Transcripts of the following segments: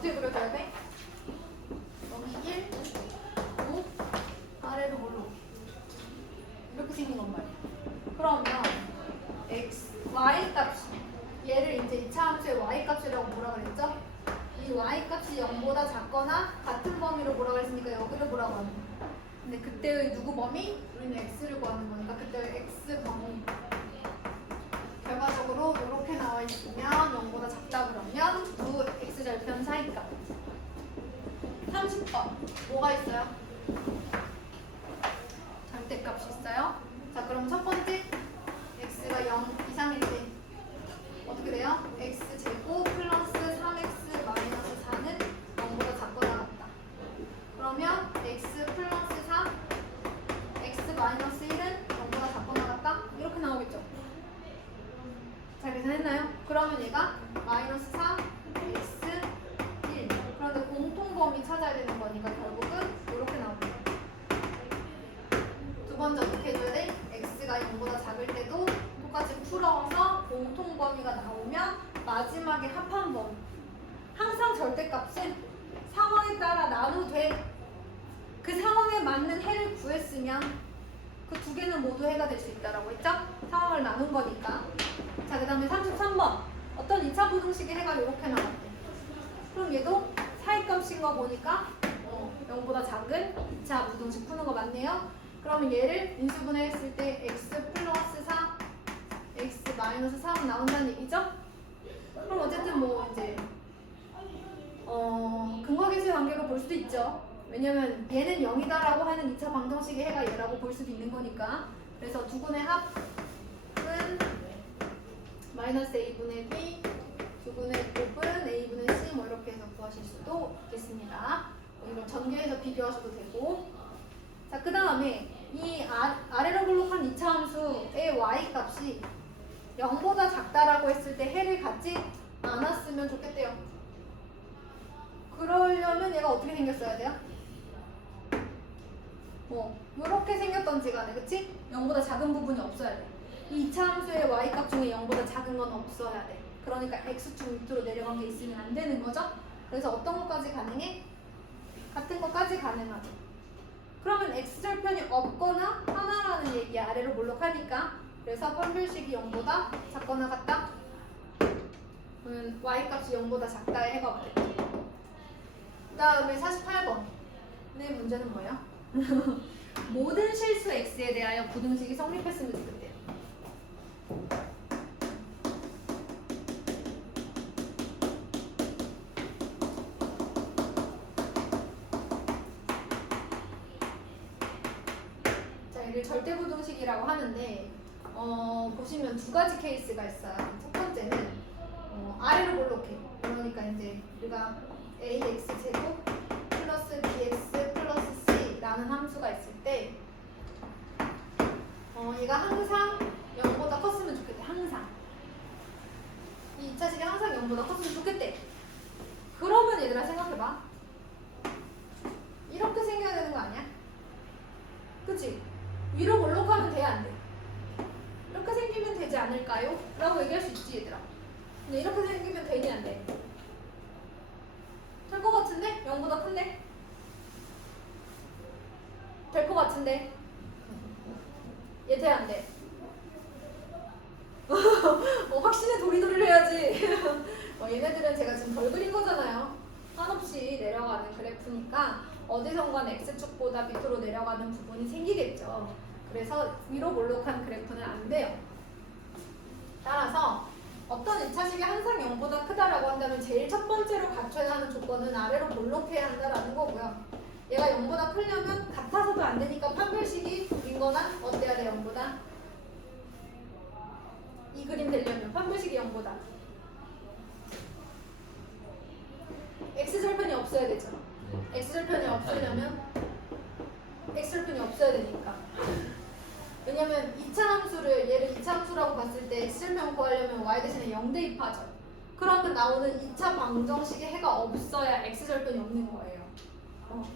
어떻게 그려줘야 돼? 여기 1, 9, 아래로 올라오게. 이렇게 생긴 건 말이야. 그러면 x, y 값이 얘를 이제 이차 함수의 y 값이라고 뭐라 그랬죠? 이 y 값이 0보다 작거나 같은 범위로 뭐라 그랬으니까 여기를 뭐라고 하는 거야. 근데 그때의 누구 범위? 우리는 x를 구하는 거니까 그때의 x 범위. 결과적으로 이렇게 나와 있으면 0보다 작다 그러면 두 x절편 사이값. 30번 뭐가 있어요? 절대값이 있어요. 자, 그럼 첫 번째 x가 0 이상일 때 어떻게 돼요? x제곱 플러스 3x 마이너스 4는 0보다 작거나 같다. 그러면 x 플러스 4 x 마이너스 1은 0보다 작거나 같다. 이렇게 나오겠죠? 잘 계산했나요? 그러면 얘가 마이너스 4 x 1. 그런데 공통범위 찾아야 되는 거니까 결국은 이렇게 나옵니다. 두 번째 어떻게 해줘야 돼? x가 0보다 작을 때도 똑같이 풀어서 공통범위가 나오면 마지막에 합한 범위. 항상 절대값은 상황에 따라 나누되 그 상황에 맞는 해를 구했으면 그 두 개는 모두 해가 될 수 있다라고 했죠? 상황을 나눈 거니까. 자, 그 다음에 33번. 어떤 2차 부등식의 해가 이렇게 나왔대. 그럼 얘도 사이값인 거 보니까 0보다 작은 2차 부등식 푸는 거 맞네요. 그러면 얘를 인수분해했을 때 x 플러스 4, x 마이너스 3 나온다는 얘기죠? 그럼 어쨌든 뭐 이제 근거계수의 관계로 볼 수도 있죠. 왜냐면 얘는 0이다라고 하는 2차 방정식의 해가 얘라고 볼 수도 있는 거니까. 그래서 두근의 합은 마이너스 a분의 b, 두근의 곱은 a분의 c 뭐 이렇게 해서 구하실 수도 있겠습니다. 이걸 전개해서 비교하셔도 되고. 자, 그 다음에 이 아래로 블록한 2차 함수의 y 값이 0보다 작다라고 했을 때 해를 갖지 않았으면 좋겠대요. 그러려면 얘가 어떻게 생겼어야 돼요? 이렇게 생겼던지 간에, 그치? 0보다 작은 부분이 없어야 돼. 이 2차 함수의 y값 중에 0보다 작은 건 없어야 돼. 그러니까 x축 밑으로 내려간 게 있으면 안 되는 거죠? 그래서 어떤 것까지 가능해? 같은 것까지 가능하죠. 그러면 x절편이 없거나 하나라는 얘기 아래로 몰록하니까. 그래서 판별식이 0보다 작거나 같다? 그러면 y값이 0보다 작다의 해가 없겠죠. 그 다음에 48번의 문제는 뭐예요? 모든 실수 x에 대하여 부등식이 성립했으면 좋겠대요. 자, 이를 절대부등식이라고 하는데 보시면 두 가지 케이스가 있어요. 첫 번째는 아래로 볼록해. 그러니까 이제 우리가 ax 제곱 플러스 bx 플러스 c라는 함수가 있을 때 얘가 항상 0보다 컸으면 좋겠대. 항상 이 2차식이 항상 0보다 컸으면 좋겠대. 그러면 얘들아 생각해봐. 이렇게 생겨야 되는 거 아니야? 그치? 위로 볼록하면 돼, 안 돼? 이렇게 생기면 되지 않을까요? 라고 얘기할 수 있지, 얘들아. 근데 이렇게 생기면 되니 안 돼? 될 것 같은데? 0보다 큰데? 될 것 같은데? 얘 돼, 안 돼? 확신에 도리도리를 해야지. 얘네들은 제가 지금 덜 그린 거잖아요. 한없이 내려가는 그래프니까 어디선가 x축보다 밑으로 내려가는 부분이 생기겠죠. 그래서 위로 몰록한 그래프는 안 돼요. 따라서 어떤 2차식이 항상 0보다 크다라고 한다면 제일 첫 번째로 갖춰야 하는 조건은 아래로 몰록해야 한다라는 거고요. 얘가 0보다 크려면 같아서도 안 되니까 판별식이 인거나 어때야 돼? 0보다? 이 그림 되려면 판별식이 0보다 x절편이 없어야 되죠. x절편이 없으려면 x절편이 없어야 되니까. 왜냐면 2차 함수를 얘를 2차 함수라고 봤을 때 x절편 구하려면 y 대신에 0 대입하죠. 그러면 나오는 2차 방정식의 해가 없어야 x절편이 없는 거예요.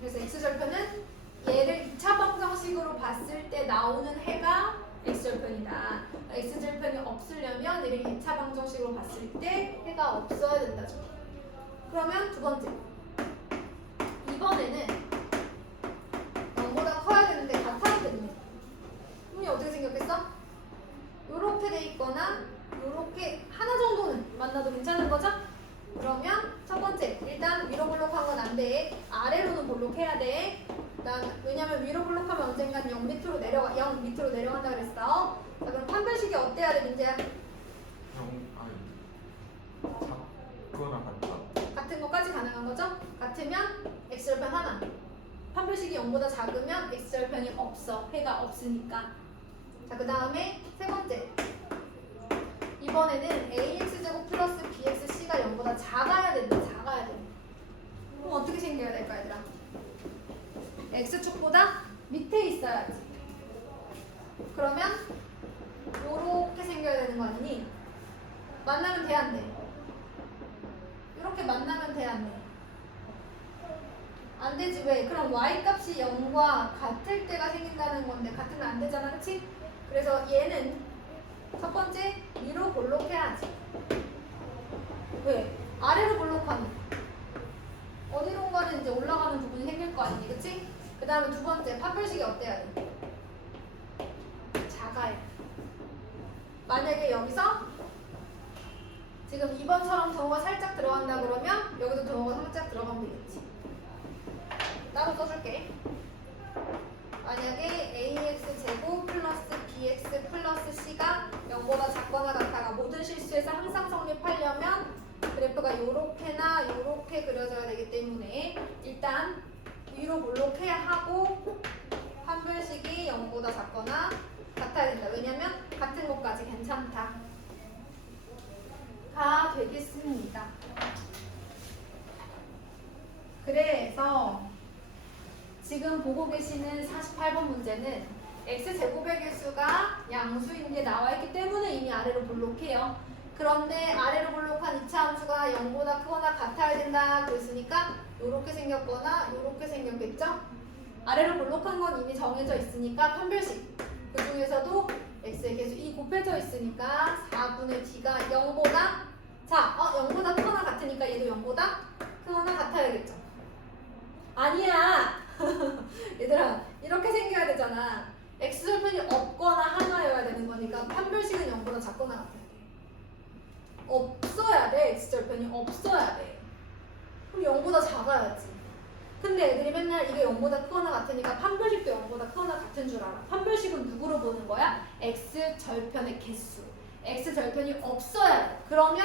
그래서 x절편은 얘를 2차 방정식으로 봤을 때 나오는 해가 x절편이다. x절편이 없으려면 얘를 2차 방정식으로 봤을 때 해가 없어야 된다죠. 그러면 두 번째. 이번에는 0보다 커야 되는데 같아야 되는 거. 그럼 어떻게 생겼겠어? 요렇게 돼 있거나 요렇게 하나 정도는 만나도 괜찮은 거죠? 그러면 첫 번째, 일단 위로 볼록한 건 안 돼. 아래로는 볼록해야 돼. 왜냐면 위로 볼록하면 언젠간 0 밑으로 내려간다 그랬어. 자, 그럼 판별식이 어때야 돼, 민재야? 작거나 같다. 같은 것까지 가능한 거죠? 같으면 x절편 하나. 판별식이 0보다 작으면 x절편이 없어. 해가 없으니까. 자, 그 다음에 세 번째. 이번에는 ax제곱 플러스 bxc가 0보다 작아야 된다. 작아야 돼. 그럼 어떻게 생겨야 될까, 얘들아? x축보다 밑에 있어야지. 그러면 요렇게 생겨야 되는 거 아니니? 만나면 돼, 안 돼? 이렇게 만나면 돼, 안 돼? 안 되지. 왜? 그럼 y값이 0과 같을 때가 생긴다는 건데 같으면 안 되잖아, 그치? 그래서 얘는 첫 번째 위로 볼록해야지. 왜? 아래로 볼록하니 어디론가는 이제 올라가는 부분이 생길 거 아니니, 그치? 그 다음에 두 번째 판별식이 어때야 돼? 작아야. 만약에 여기서 지금 2번처럼 등호가 살짝 들어간다 그러면 여기도 등호가 살짝 들어가면 되겠지. 따로 써줄게. 만약에 ax제곱 플러스 bx 플러스 c가 0보다 작거나 같다가 모든 실수에서 항상 성립하려면 그래프가 요렇게나 요렇게 그려져야 되기 때문에 일단 위로 볼록해야 하고 판별식이 0보다 작거나 같아야 된다. 왜냐면 같은 것까지 괜찮다. 가 되겠습니다. 그래서 지금 보고 계시는 48번 문제는 x제곱의 개수가 양수인 게 나와있기 때문에 이미 아래로 볼록해요. 그런데 아래로 볼록한 2차 함수가 0보다 크거나 같아야 된다 그랬으니까 요렇게 생겼거나 요렇게 생겼겠죠? 아래로 볼록한 건 이미 정해져 있으니까 판별식 그 중에서도 x의 개수 이 곱해져 있으니까 4분의 t가 0보다 0보다 크거나 같으니까 얘도 0보다 크거나 같아야겠죠? 아니야! 얘들아 이렇게 생겨야 되잖아. x절편이 없거나 하나여야 되는 거니까 판별식은 0보다 작거나 같아야 돼. 없어야 돼. x절편이 없어야 돼. 그럼 0보다 작아야지. 근데 애들이 맨날 이게 0보다 크거나 같으니까 판별식도 0보다 크거나 같은 줄 알아. 판별식은 누구로 보는 거야? x절편의 개수. x절편이 없어야 돼. 그러면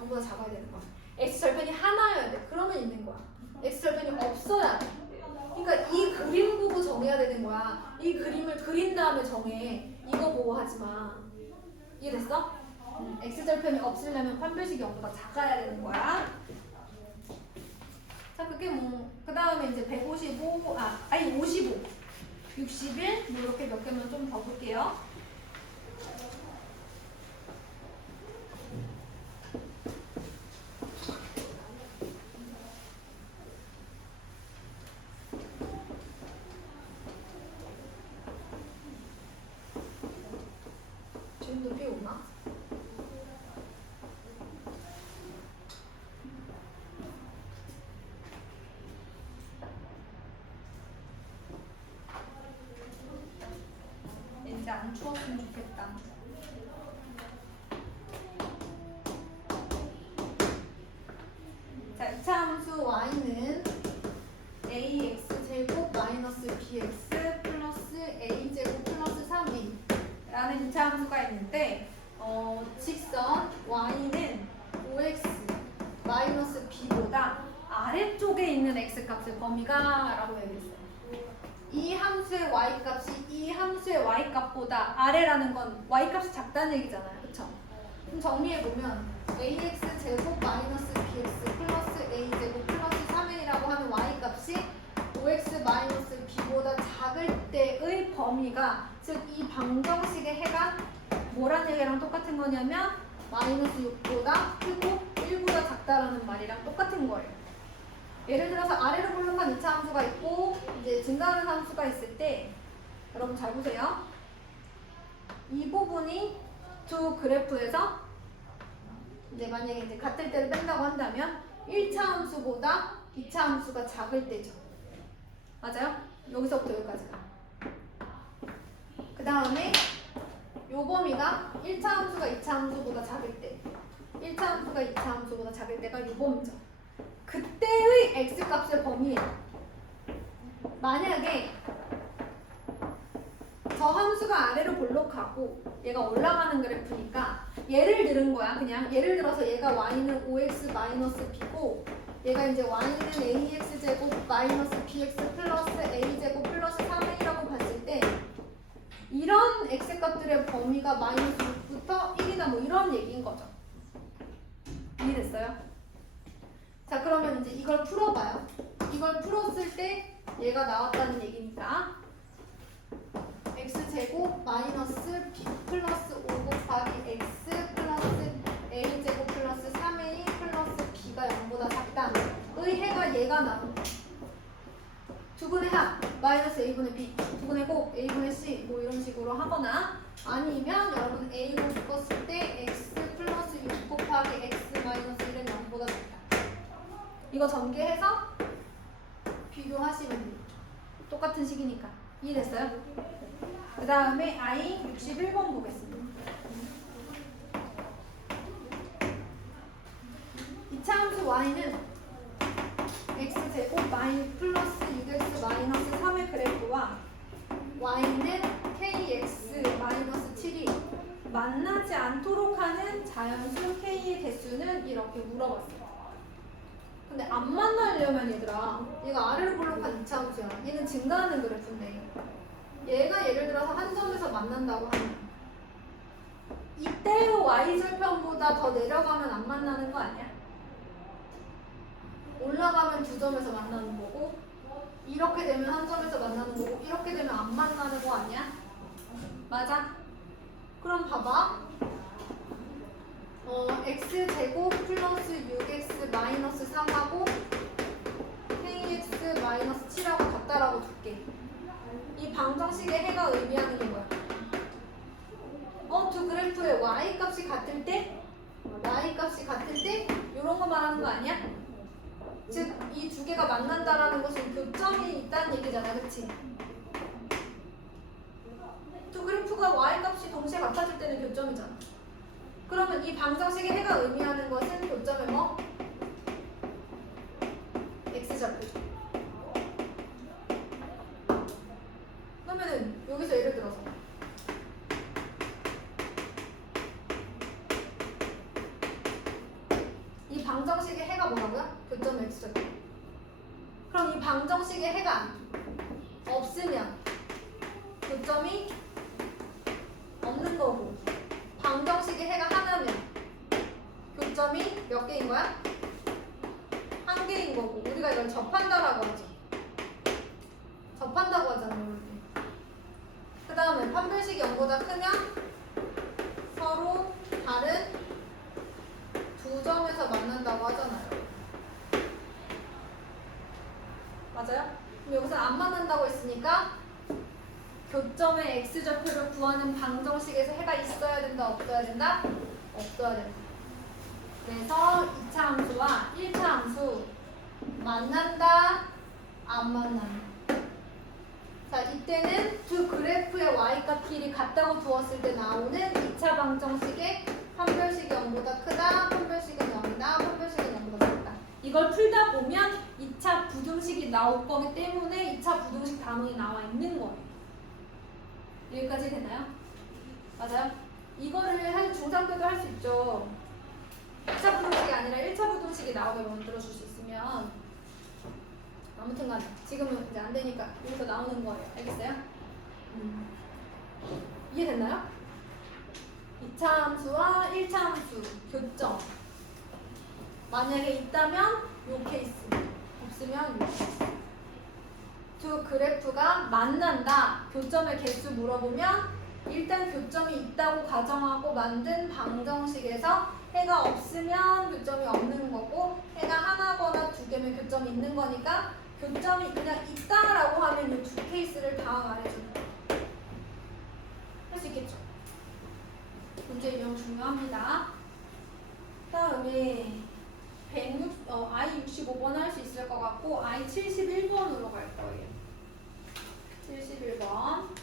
0보다 작아야 되는 거야. x절편이 하나여야 돼. 그러면 있는 거야. x절편이 없어야 돼. 그러니까 이 그림 보고 정해야 되는 거야. 이 그림을 그린 다음에 정해. 이거 보고 하지 마. 이해됐어? x절편이 없으려면 판별식이 0보다 작아야 되는 거야. 자, 그게 그 다음에 이제 155, 55, 61, 뭐 이렇게 몇 개만 좀 더 볼게요. 지금 높이 오나? 이제 안 추웠으면 좋겠다. 자, 2차 함수 y는 ax제곱 마이너스 bx 플러스 a제곱 플러스 3a 라는 2차 함수가 있는데 직선 y는 5x 마이너스 b보다 아래쪽에 있는 x값의 범위가라고 얘기했어요. 이 함수의 y값이 이 함수의 y값보다 아래라는 건 y값이 작다는 얘기잖아요. 그쵸? 그럼 정리해보면 ax제곱 마이너스 bx 플러스 a제곱 플러스 3a라고 하는 y값이 5x 마이너스 b보다 작을 때의 범위가 즉 이 방정식의 해가 뭐란 얘기랑 똑같은 거냐면 마이너스 6보다 크고 1보다 작다라는 말이랑 똑같은 거예요. 예를 들어서 아래로 볼록한 2차 함수가 있고 이제 증가하는 함수가 있을 때 여러분 잘 보세요. 이 부분이 두 그래프에서 이제 만약에 이제 같을 때를 뺀다고 한다면 1차 함수보다 2차 함수가 작을 때죠. 맞아요? 여기서부터 여기까지가. 그 다음에 요 범위가 1차 함수가 2차 함수보다 작을 때, 1차 함수가 2차 함수보다 작을 때가 요 범위죠. 그때의 x값의 범위예요. 만약에 저 함수가 아래로 볼록하고 얘가 올라가는 그래프니까 예를 들은 거야. 그냥 예를 들어서 얘가 y는 5x-b고 얘가 이제 y는 ax제곱 마이너스 bx 플러스 a제곱 플러스 3a라고 봤을 때 이런 x값들의 범위가 마이너스 6부터 1이다 뭐 이런 얘기인 거죠. 이해됐어요? 자, 그러면 이제 이걸 풀어봐요. 이걸 풀었을 때 얘가 나왔다는 얘기니까 x제곱 마이너스 b 플러스 5 곱하기 x 플러스 a제곱 플러스 3a 플러스 b가 0보다 작다 의 해가 얘가 나온 두분의 합 마이너스 a분의 b 두분의 곱 a분의 c 뭐 이런 식으로 하거나 아니면 여러분 a로 묶었을 때 x 플러스 6 곱하기 x 마이너스 1은 0보다 작다 이거 전개해서 비교하시면 돼요. 똑같은 식이니까 이해됐어요? 그 다음에 I 61번 보겠습니다. 2차 함수 y는 x제곱 마이 플러스 6x 마이너스 3의 그래프와 y는 kx 마이너스 7이 만나지 않도록 하는 자연수 k의 개수는 이렇게 물어봤어요. 근데 안 만나려면 얘들아 얘가 아래로 볼록한 2차 함수야. 얘는 증가하는 그래프인데 얘가 예를 들어서 한 점에서 만난다고 하면 이때의 y절편보다 더 내려가면 안 만나는 거 아니야? 올라가면 두 점에서 만나는 거고 이렇게 되면 한 점에서 만나는 거고 이렇게 되면 안 만나는 거 아니야? 맞아? 그럼 봐봐 x제곱 플러스 6x 마이너스 3하고 kx 마이너스 7하고 같다라고 둘게. 이 방정식의 해가 의미하는 게 뭐야? 두 그래프의 y 값이 같을 때 이런 거 말하는 거 아니야? 즉 이 두 개가 만난다라는 것은 교점이 있다는 얘기잖아, 그렇지? 두 그래프가 y 값이 동시에 같아질 때는 교점이잖아. 그러면 이 방정식의 해가 의미하는 것은 교점의 뭐? x좌표죠. 그러면은 여기서 예를 들어서 이 방정식의 해가 뭐라고요? 교점 x좌표. 그럼 이 방정식의 해가 없으면 교점이 없는 거고 방정식의 해가 하나면 교점이 몇 개인 거야? 한 개인 거고 우리가 이걸 접한다라고 하죠. 접한다고 하잖아요. 그 다음에 판별식이 0보다 크면 서로 다른 두 점에서 만난다고 하잖아요. 맞아요? 그럼 여기서 안 만난다고 했으니까 교점의 x좌표를 구하는 방정식에서 해가 있어야 된다, 없어야 된다? 없어야 된다. 그래서 2차 함수와 1차 함수 만난다, 안 만난다. 자, 이때는 두 그래프의 y값 길이 같다고 두었을 때 나오는 2차 방정식의 판별식이 0보다 크다, 판별식은 0이다, 판별식은 0보다 작다. 이걸 풀다 보면 2차 부등식이 나올 거기 때문에 2차 부등식 단원이 나와 있는 거예요. 여기까지 되나요? 맞아요? 이거를 사실 중3 때도 할 수 있죠. 2차 부등식이 아니라 1차 부등식이 나오게 만들어 줄 수 있으면 아무튼 간에 지금은 이제 안 되니까 여기서 나오는 거예요. 알겠어요? 이해됐나요? 2차 함수와 1차 함수 교점 만약에 있다면 요 케이스 없으면 요 케이스 두 그래프가 만난다 교점의 개수 물어보면 일단 교점이 있다고 가정하고 만든 방정식에서 해가 없으면 교점이 없는 거고 해가 하나거나 두 개면 교점이 있는 거니까 교점이 그냥 있다라고 하면 이 두 케이스를 다 말해주는 거예요. 할 수 있겠죠? 문제 유형 중요합니다. 다음에 65번 할 수 있을 것 같고 I 71번으로 갈 거예요. 71번.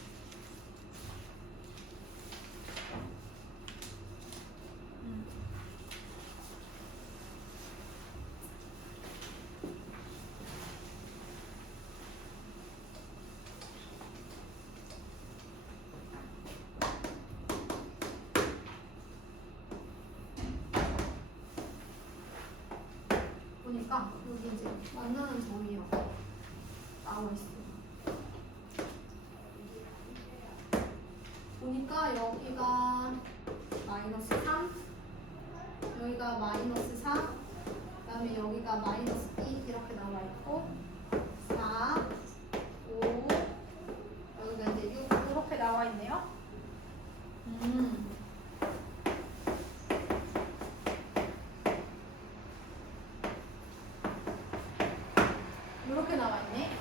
보니까 여기 이제 만나는 점이요. 나와 있어요. 보니까 여기가 마이너스 3, 여기가 마이너스 4, 그 다음에 여기가 마이너스 2 이렇게 나와 있고 4, 5, 여기가 이제 6 이렇게 나와 있네요. 이렇게 나와 있네.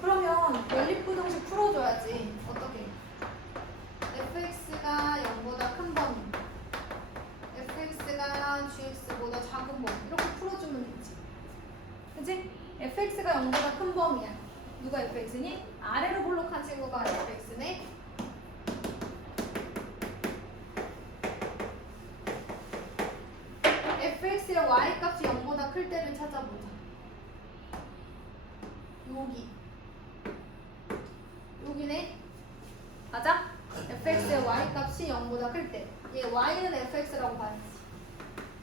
그러면 연립부등식 풀어줘야지. 어떻게? fx가 0보다 큰 범위, fx가 gx보다 작은 범위 이렇게 풀어주면 되지. 그치? fx가 0보다 큰 범위야. 누가 fx니? 아래로 볼록한 친구가 fx네. fx의 y값이 0보다 클 때를 찾아보자. 여기네. 맞아? fx의 y값이 0보다 클 때. 얘 y는 fx라고 봐야지.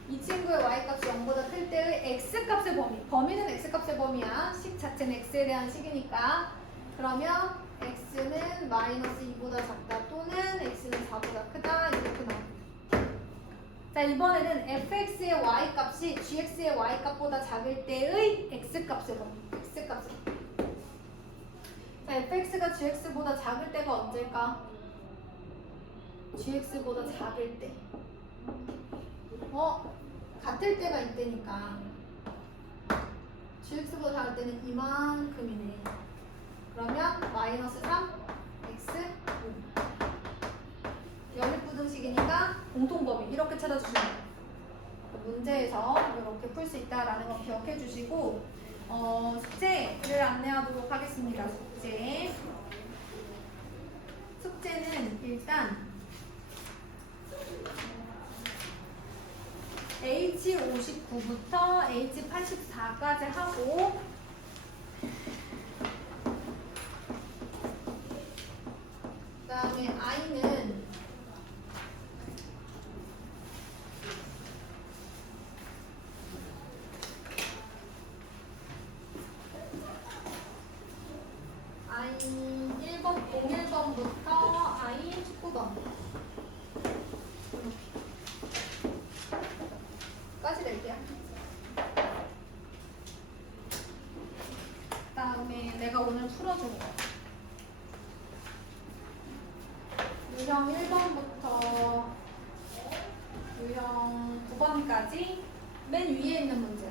이 친구의 y값이 0보다 클 때의 x값의 범위. 범위는 x값의 범위야. 식 자체는 x에 대한 식이니까. 그러면 x는 마이너스 2보다 작다 또는 x는 4보다 크다. 이렇게 나옵니다. 자, 이번에는 fx의 y값이 gx의 y값보다 작을 때의 x값의 범위. x값의 범위. 자, fx가 gx보다 작을 때가 언제일까? gx보다 작을 때. 같을 때가 이때니까. gx보다 작을 때는 이만큼이네. 그러면 마이너스 3, x, 5. 연립부등식이니까 공통범위 이렇게 찾아주시면 돼요. 문제에서 이렇게 풀 수 있다라는 거 기억해 주시고 숙제를 안내하도록 하겠습니다. 숙제는 일단 H59부터 H84까지 하고 그 다음에 I는 I 1번, 01번부터 I 19번 까지 낼게요. 그 다음에 내가 오늘 풀어준 거 유형 1번부터 유형 9번까지 맨 위에 있는 문제